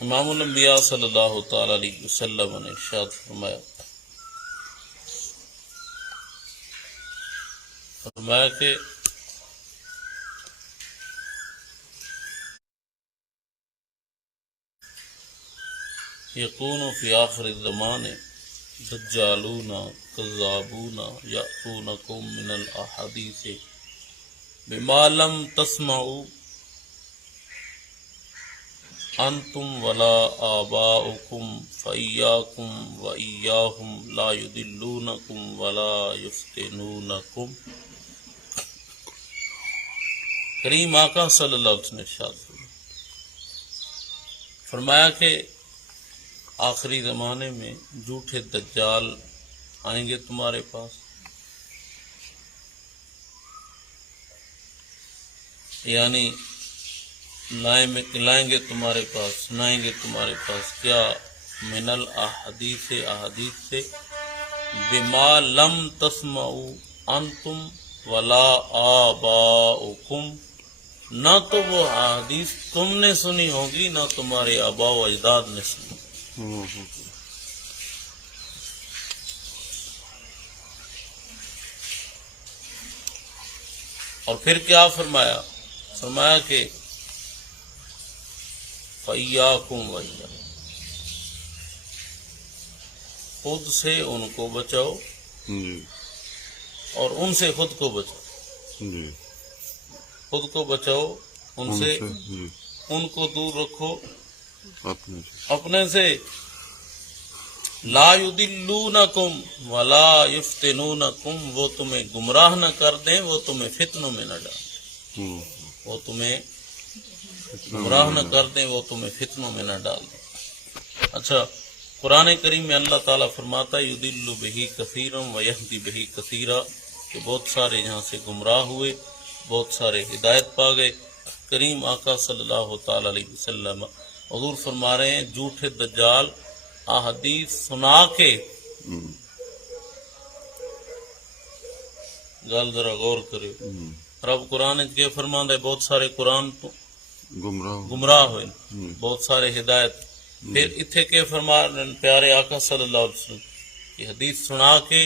امام الانبیاء صلی اللہ تعالی علیہ وسلم نے ارشاد فرمایا کہ یکون فی آخر الزمان دجالون کذابون یأتونکم من الاحادیث بما لم تسمعوا انتم ولا آباؤکم فإیاکم وإیاہم لا یضلونکم ولا یفتنونکم۔ کریم آقا صلی اللہ علیہ وسلم نے ارشاد فرمایا کہ آخری زمانے میں جھوٹے دجال آئیں گے تمہارے پاس، یعنی لائیں گے تمہارے پاس، سنائیں گے تمہارے پاس کیا، من الاحادیث احادیث سے، بما لم تسمعوا انتم ولا آباؤکم، نہ تو وہ احادیث تم نے سنی ہوگی نہ تمہارے آباء و اجداد نے سنی۔ اور پھر کیا فرمایا؟ فرمایا کہ فَإِيَّاكُمْ وَإِيَّاهُمْ، خود سے ان کو بچاؤ اور ان سے خود کو بچاؤ، خود کو بچاؤ ان سے، ان کو دور رکھو اپنے سے۔ لا یضلونکم ولا یفتنونکم، وہ تمہیں گمراہ نہ کر دیں، وہ تمہیں فتنوں میں نہ ڈالیں، وہ تمہیں گمراہ نہ کر دیں، وہ تمہیں فتنوں میں نہ ڈال دیں۔ اچھا، قرآن کریم میں اللہ تعالیٰ فرماتا ہے یضل بہ کثیرا ویہدی بہ کثیرا، کہ بہت سارے یہاں سے گمراہ ہوئے، بہت سارے ہدایت پا گئے۔ کریم آقا صلی اللہ تعالی علیہ وسلم حضور فرما رہے ہیں جھوٹے دجال احادیث سنا کے، گل ذرا غور کرے، رب قرآن کے فرماندہ ہے بہت سارے قرآن تو گمراہ ہوئے، بہت سارے ہدایت۔ پھر اتھے کے فرما پیارے آقا صلی اللہ علیہ وسلم کہ حدیث سنا کے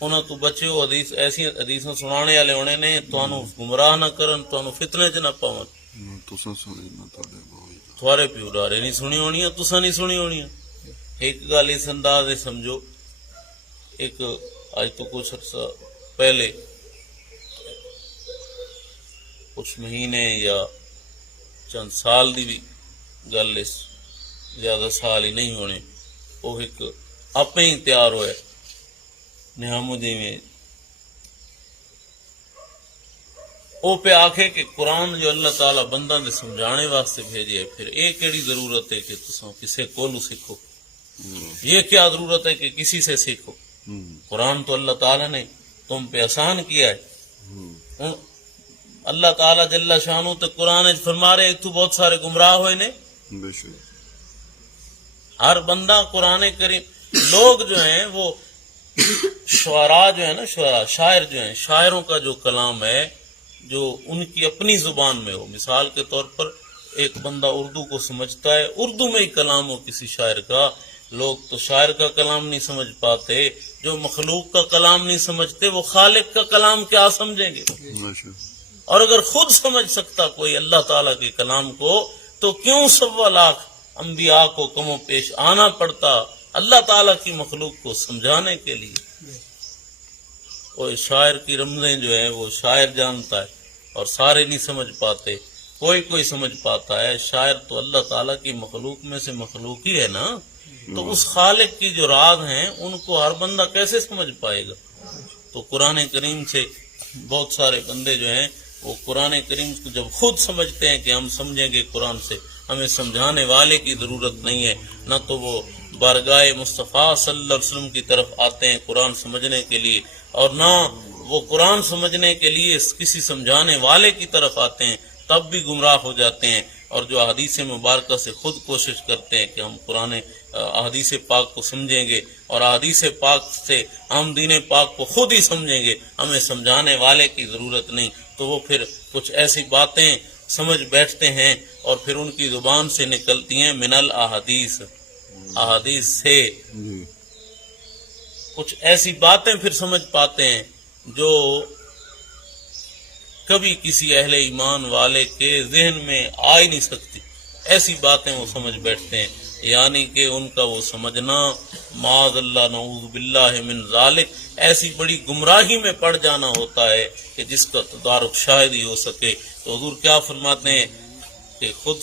انہاں تو بچے ہو، حدیث ایسی حدیثاں سنانے والے ہونے نے تانوں گمراہ نہ کرن، تانوں فتنے چ نہ پاون، تھوڑے پیو ڈارے نہیں سنی ہونی، تساں نہیں سنی ہونی۔ ایک گل اس انداز سے سمجھو، ایک آج تو کچھ عرصہ پہلے، کچھ مہینے یا چند سال دی بھی گل، اس زیادہ سال ہی نہیں ہونے، وہ ایک آپ ہی تیار ہوئے نعمودی میں، وہ پہ آکھے کہ قرآن جو اللہ تعالیٰ بندہ نے سمجھانے واسطے بھیجے، پھر ایک کیڑی ضرورت ہے کہ تساں کسے کولو سیکھو، یہ کیا ضرورت ہے کہ کسی سے سیکھو؟ قرآن تو اللہ تعالیٰ نے تم پہ آسان کیا ہے۔ اللہ تعالیٰ جل شانہ تو قرآن فرما رہے تو بہت سارے گمراہ ہوئے نے، ہر بندہ قرآن کریم، لوگ جو ہیں وہ شعراء جو ہے نا، شاعر جو ہیں، شاعروں کا جو کلام ہے جو ان کی اپنی زبان میں ہو، مثال کے طور پر ایک بندہ اردو کو سمجھتا ہے، اردو میں ہی کلام ہو کسی شاعر کا، لوگ تو شاعر کا کلام نہیں سمجھ پاتے، جو مخلوق کا کلام نہیں سمجھتے وہ خالق کا کلام کیا سمجھیں گے؟ اور اگر خود سمجھ سکتا کوئی اللہ تعالیٰ کے کلام کو تو کیوں 1.25 لاکھ انبیاء کو کم و پیش آنا پڑتا اللہ تعالیٰ کی مخلوق کو سمجھانے کے لیے؟ وہ شاعر کی رمزیں جو ہیں وہ شاعر جانتا ہے اور سارے نہیں سمجھ پاتے، کوئی سمجھ پاتا ہے۔ شاعر تو اللہ تعالیٰ کی مخلوق میں سے مخلوق ہی ہے نا، تو اس خالق کی جو راز ہیں ان کو ہر بندہ کیسے سمجھ پائے گا؟ تو قرآن کریم سے بہت سارے بندے جو ہیں وہ قرآن کریم کو جب خود سمجھتے ہیں کہ ہم سمجھیں گے قرآن سے، ہمیں سمجھانے والے کی ضرورت نہیں ہے، نہ تو وہ بارگاہ مصطفیٰ صلی اللہ علیہ وسلم کی طرف آتے ہیں قرآن سمجھنے کے لیے، اور نہ وہ قرآن سمجھنے کے لیے کسی سمجھانے والے کی طرف آتے ہیں، تب بھی گمراہ ہو جاتے ہیں۔ اور جو احادیث مبارکہ سے خود کوشش کرتے ہیں کہ ہم قرآن احادیث پاک کو سمجھیں گے اور احادیث پاک سے ہم دین پاک کو خود ہی سمجھیں گے، ہمیں سمجھانے والے کی ضرورت نہیں، تو وہ پھر کچھ ایسی باتیں سمجھ بیٹھتے ہیں اور پھر ان کی زبان سے نکلتی ہیں من الاحادیث، احادیث سے کچھ ایسی باتیں پھر سمجھ پاتے ہیں جو کبھی کسی اہل ایمان والے کے ذہن میں آ ہی نہیں سکتی، ایسی باتیں وہ سمجھ بیٹھتے ہیں، یعنی کہ ان کا وہ سمجھنا معاذ اللہ نعوذ باللہ من ذالک ایسی بڑی گمراہی میں پڑ جانا ہوتا ہے کہ جس کا تدارک شاید ہی ہو سکے۔ تو حضور کیا فرماتے ہیں کہ خود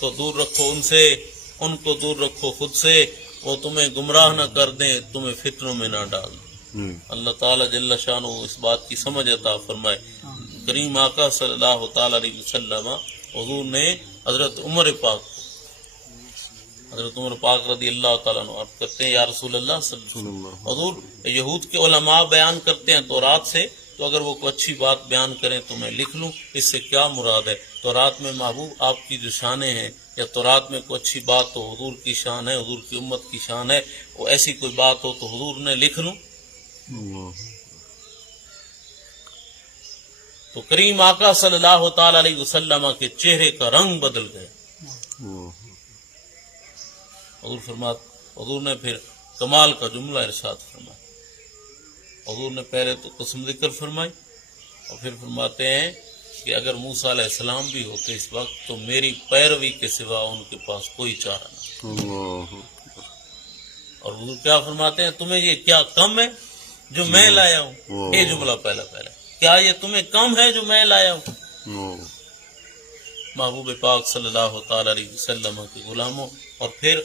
کو دور رکھو ان سے، ان کو دور رکھو خود سے، وہ تمہیں گمراہ نہ کر دیں، تمہیں فتنوں میں نہ ڈال دیں۔ اللہ تعالیٰ جل شانہ اس بات کی سمجھ عطا فرمائے۔ کریم آقا صلی اللہ تعالی علیہ وسلم حضور نے حضرت عمر پاک رضی اللہ تعالیٰ عنہ عرض کرتے ہیں یا رسول اللہ صلی اللہ علیہ وسلم، حضور یہود کے علماء بیان کرتے ہیں تورات سے، تو اگر وہ کوئی اچھی بات بیان کریں تو میں لکھ لوں، اس سے کیا مراد ہے؟ تورات میں محبوب آپ کی جو شانیں ہیں یا تورات میں کوئی اچھی بات تو حضور کی شان ہے، حضور کی امت کی شان ہے، وہ ایسی کوئی بات ہو تو حضور نے لکھ لوں۔ تو کریم آقا صلی اللہ تعالی علیہ وسلم کے چہرے کا رنگ بدل گیا۔ حضور نے پھر کمال کا جملہ ارشاد فرمایا۔ حضور نے پہلے تو قسم ذکر فرمائی اور پھر فرماتے ہیں کہ اگر موسیٰ علیہ السلام بھی ہوتے اس وقت تو میری پیروی کے سوا ان کے پاس کوئی چارہ نہ۔ اور حضور کیا فرماتے ہیں تمہیں یہ کیا کم ہے جو میں لایا ہوں؟ یہ جملہ پہلا کیا یہ تمہیں کم ہے جو میں لایا ہوں؟ محبوب پاک صلی اللہ تعالی علیہ وسلم کے غلاموں، اور پھر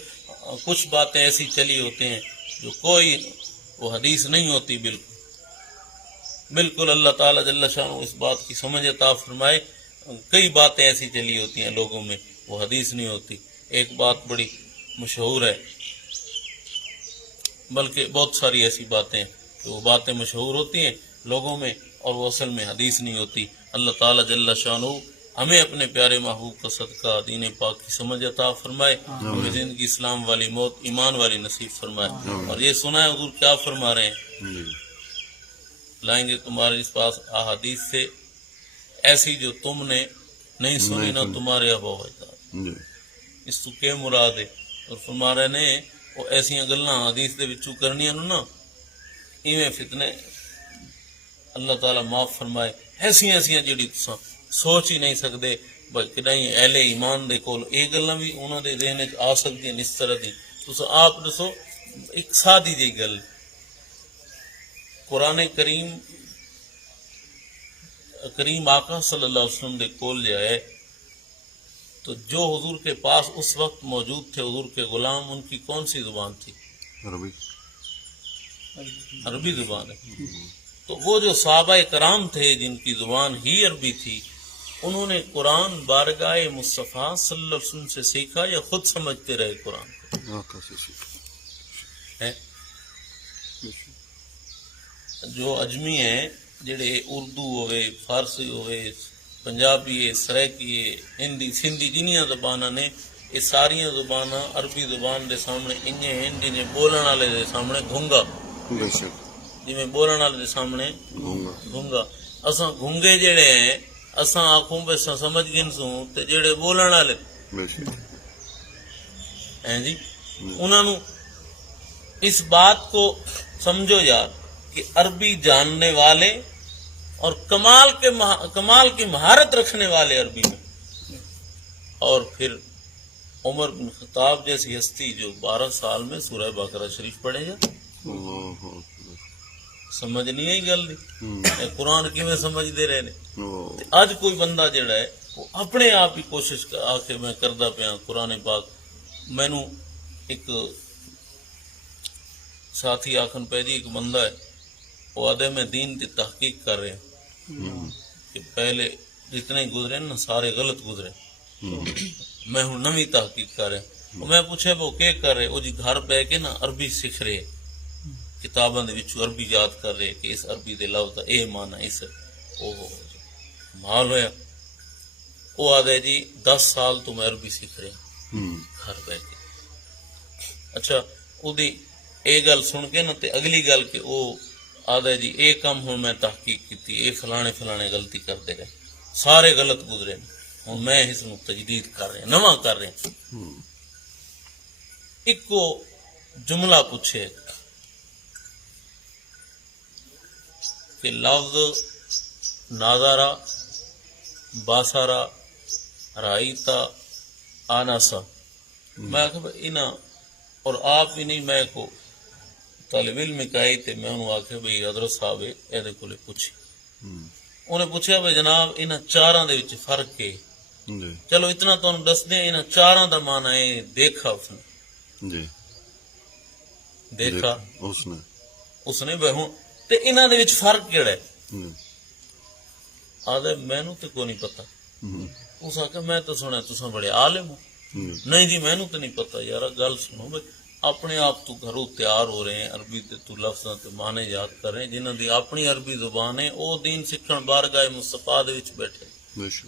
کچھ باتیں ایسی چلی ہوتی ہیں جو کوئی وہ حدیث نہیں ہوتی، بالکل اللہ تعالیٰ جل شانہ اس بات کی سمجھ عطا فرمائے۔ کئی باتیں ایسی چلی ہوتی ہیں لوگوں میں وہ حدیث نہیں ہوتی۔ ایک بات بڑی مشہور ہے، بلکہ بہت ساری ایسی باتیں کہ وہ باتیں مشہور ہوتی ہیں لوگوں میں اور وہ اصل میں حدیث نہیں ہوتی۔ اللہ تعالیٰ جل شانہ ہمیں اپنے پیارے محبوب کا صدقہ دین پاک کی سمجھ عطا فرمائے، ہمیں زندگی اسلام والی موت ایمان والی نصیب فرمائے۔ اور یہ سنا ہے حضور کیا فرما رہے ہیں؟ لائیں گے تمہارے اس پاس احادیث سے ایسی جو تم نے نہیں سنی نہ تمہارے آبا و اجداد۔ اس تو کیا مراد ہے؟ اور فرما رہے نے وہ ایسیاں گلاں حدیث دے وچوں کرنیاں نا ایویں فتنے اللہ تعالیٰ معاف فرمائے، ایسیاں جڑی تساں سوچ ہی نہیں سکتے بھائی کہ نہیں اہل ایمان دے کول یہ گلاں بھی انہاں دے ذہن وچ آ سکدیاں اس طرح دی۔ تساں آپ دسو ایک سادی جی گل، قرآن کریم آقا صلی اللہ علیہ وسلم دے کول جائے تو جو حضور کے پاس اس وقت موجود تھے حضور کے غلام، ان کی کون سی زبان تھی؟ عربی زبان ہے۔ تو وہ جو صحابہ کرام تھے جن کی زبان ہی عربی تھی، انہوں نے قرآن بارگاہ مصطفیٰ صلی اللہ علیہ وسلم سے سیکھا یا خود سمجھتے رہے قرآن کو؟ جو اجمی ہیں جڑے اردو ہوئے، فارسی ہوئے، پنجابی ہے، سریکی ہے، ہندی سندھی جنیاں زباناں نے، یہ ساریاں زباناں عربی زبان دے سامنے انجے ہیں جنہیں بولن والے دے سامنے گھنگا، جی بولن والے دے سامنے گھنگا۔ اساں گھنگے جڑے ہیں اساں آنکھوں پہ سمجھ گن سوں تے جڑے بولن والے ہیں جی انہاں نو اس بات کو سمجھو یار کہ عربی جاننے والے اور کمال کی مہارت رکھنے والے عربی میں، اور پھر عمر بن خطاب جیسی ہستی جو 12 سال میں سورہ بقرہ شریف پڑھے گا، سمجھ نہیں آئی گل دی قرآن کی میں سمجھ دے رہے نے۔ اج کوئی بندہ جڑا ہے وہ اپنے آپ ہی کوشش آ کے میں کردہ پیا قرآن پاک، مینو ایک ساتھی آخن پہ جی ایک بندہ ہے وہ آدھے میں دین کی تحقیق کر رہے ہیں کہ پہلے جتنے گزرے نا سارے غلط گزرے، میں ہوں نوی تحقیق کر رہے ہیں۔ میں پوچھے وہ کیا کر رہے؟ وہ جی گھر بہ کے نا عربی سیکھ رہے، کتاباں دے وچوں عربی یاد کر رہے کہ اس عربی دے لفظ دا اے معنی اس مال ہویا۔ وہ آدھے جی 10 سال تو میں عربی سیکھ رہا گھر بہ کے۔ اچھا وہ اے گل سن کے نا تے اگلی گل کہ وہ آدھے جی اے کام ہوں میں تحقیق کی، اے فلانے غلطی کرتے گئے، سارے غلط گزرے۔ ہوں میں اس نو تجدید کر رہے نواں کر رہے ایک کو جملہ پوچھے کہ لفظ ناظرہ باسارا رائتا آناسا میں کہ انہاں اور آپ بھی نہیں میں کو طالب علم کہی تے میں انہوں آکھے بھئی حضرت صاحب ایدے کو لے پوچھی انہیں پوچھا بھئی جناب انہاں چاراں دے وچ فرق ہے چلو اتنا تو انہوں دس دیں انہاں چاراں دا معنی ہے دیکھا اس نے دیکھا اس نے بھئی ہوں تے انہاں دے وچ فرق کیڑا ہے آدھے میں نو تے کو نہیں پتا اس آکھا میں تو سنا تساں بڑے عالم ہو نہیں جی میں نو تے نہیں پتا یارا گل سنو بھئی اپنے آپ تو گھروں تیار ہو رہے ہیں عربی تے تو لفظاں تے معنی یاد کر رہے ہیں جنہاں دی اپنی عربی زبان ہے او دین سکھن بارگاہ مصطفیٰ دے وچ بیٹھے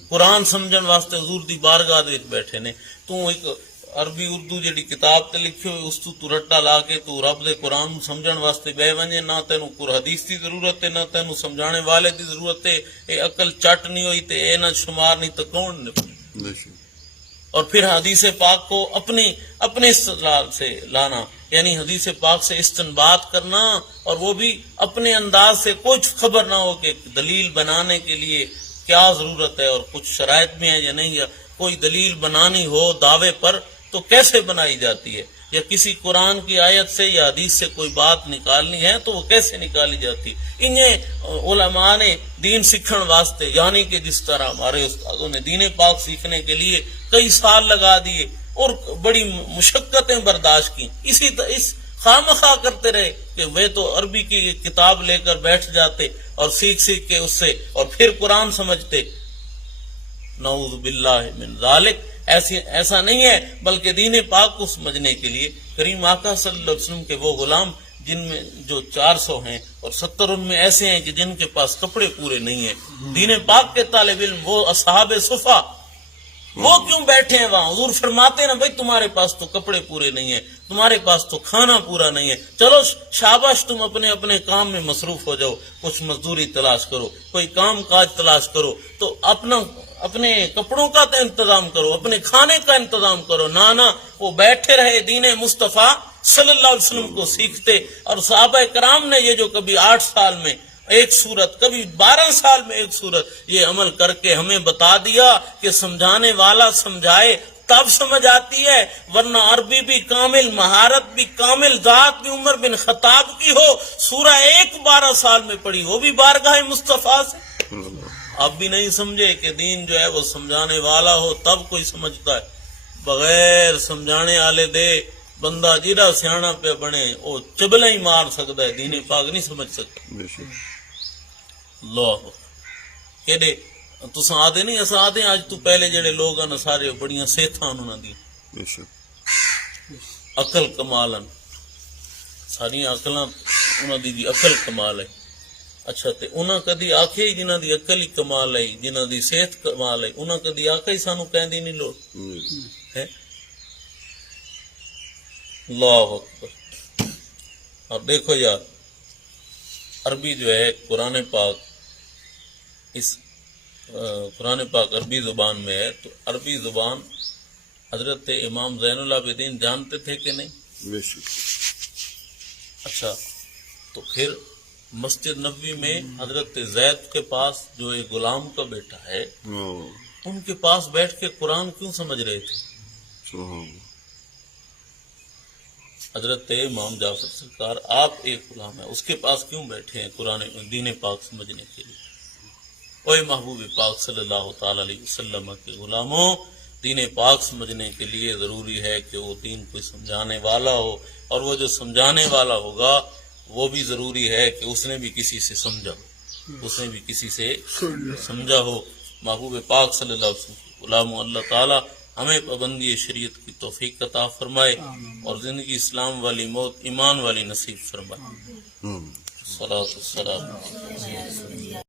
قرآن سمجھن واسطے حضور دی بارگاہ دے وچ بیٹھے نے تو ایک عربی اردو جڑی کتاب تے لکھی ہوئی اس تو رٹا لا کے تو رب دے قرآن سمجھن واسطے بہ ونجے نہ تینوں قرآن حدیث دی ضرورت ہے نہ تینوں سمجھانے والے دی ضرورت ہے اے عقل چٹ نہیں ہوئی تے اے نہ شمار نہیں تو کون نے اور پھر حدیث پاک کو اپنے استدلال سے لانا یعنی حدیث پاک سے استنباط کرنا اور وہ بھی اپنے انداز سے کچھ خبر نہ ہو کہ دلیل بنانے کے لیے کیا ضرورت ہے اور کچھ شرائط میں ہے یا نہیں یا کوئی دلیل بنانی ہو دعوے پر تو کیسے بنائی جاتی ہے یا کسی قرآن کی آیت سے یا حدیث سے کوئی بات نکالنی ہے تو وہ کیسے نکالی جاتی انہیں علماء نے دین سیکھن واسطے یعنی کہ جس طرح ہمارے استادوں نے دین پاک سیکھنے کے لیے کئی سال لگا دیے اور بڑی مشقتیں برداشت کی اس خواہ کرتے رہے کہ وہ تو عربی کی کتاب لے کر بیٹھ جاتے اور سیکھ کے اس سے اور پھر قرآن سمجھتے نعوذ باللہ من ذالک ایسا نہیں ہے بلکہ دین پاک کو سمجھنے کے لیے کریم آقا صلی اللہ علیہ وسلم کے وہ غلام جن میں جو 400 ہیں اور 70 ان میں ایسے ہیں کہ جن کے پاس کپڑے پورے نہیں ہیں دین پاک کے طالب علم وہ اصحاب صفا وہ کیوں بیٹھے ہیں وہاں حضور فرماتے نا بھائی تمہارے پاس تو کپڑے پورے نہیں ہیں تمہارے پاس تو کھانا پورا نہیں ہے چلو شاباش تم اپنے کام میں مصروف ہو جاؤ کچھ مزدوری تلاش کرو کوئی کام کاج تلاش کرو تو اپنے کپڑوں کا تو انتظام کرو اپنے کھانے کا انتظام کرو نانا وہ بیٹھے رہے دین مصطفیٰ صلی اللہ علیہ وسلم کو سیکھتے اور صحابہ کرام نے یہ جو کبھی 8 سال میں ایک سورت کبھی 12 سال میں ایک سورت یہ عمل کر کے ہمیں بتا دیا کہ سمجھانے والا سمجھائے تب سمجھ آتی ہے ورنہ عربی بھی کامل مہارت بھی کامل ذات بھی عمر بن خطاب کی ہو سورہ 12 سال میں پڑھی وہ بھی بارگاہ مصطفیٰ سے اب بھی نہیں سمجھے کہ دین جو ہے وہ سمجھانے والا ہو تب کوئی سمجھتا ہے بغیر سمجھانے والے دے بندہ جیڑا سیانا پہ بنے وہ چبلا ہی مار سکتا ہے دین پاک نہیں سمجھ سکتا اللہ کہ تساں آدھے نہیں اساں آدھے آج تو پہلے جڑے لوگ ہیں سارے بڑیاں صحتاں انہاں دی عقل کمالن ساری عقلاں انہاں دی عقل کمال ہے اچھا تے انہاں کدی آکھے ہی جنہاں دی عقل ہی کمال ہے جنہاں دی صحت کمال ہے انہاں کدی آکھے ہی سانو کہندی نہیں لوڑ ہے اللہ اکبر اب دیکھو یار عربی جو ہے قرآن پاک اس قرآن پاک عربی زبان میں ہے تو عربی زبان حضرت امام زین العابدین جانتے تھے کہ نہیں اچھا تو پھر مسجد نبوی میں حضرت زید کے پاس جو ایک غلام کا بیٹا ہے ان کے پاس بیٹھ کے قرآن کیوں سمجھ رہے تھے حضرت امام جعفر سرکار آپ ایک غلام ہے اس کے پاس کیوں بیٹھے ہیں قرآن دین پاک سمجھنے کے لیے اوے محبوب پاک صلی اللہ تعالی علیہ وسلم کے غلاموں دین پاک سمجھنے کے لیے ضروری ہے کہ وہ دین کوئی سمجھانے والا ہو اور وہ جو سمجھانے والا ہوگا وہ بھی ضروری ہے کہ اس نے بھی کسی سے سمجھا ہو اس نے بھی کسی سے سمجھا ہو محبوب پاک صلی اللہ علیہ وسلم غلاموں اللہ تعالی ہمیں پابندی شریعت کی توفیق عطا فرمائے اور زندگی اسلام والی موت ایمان والی نصیب فرمائے صلاۃ والسلام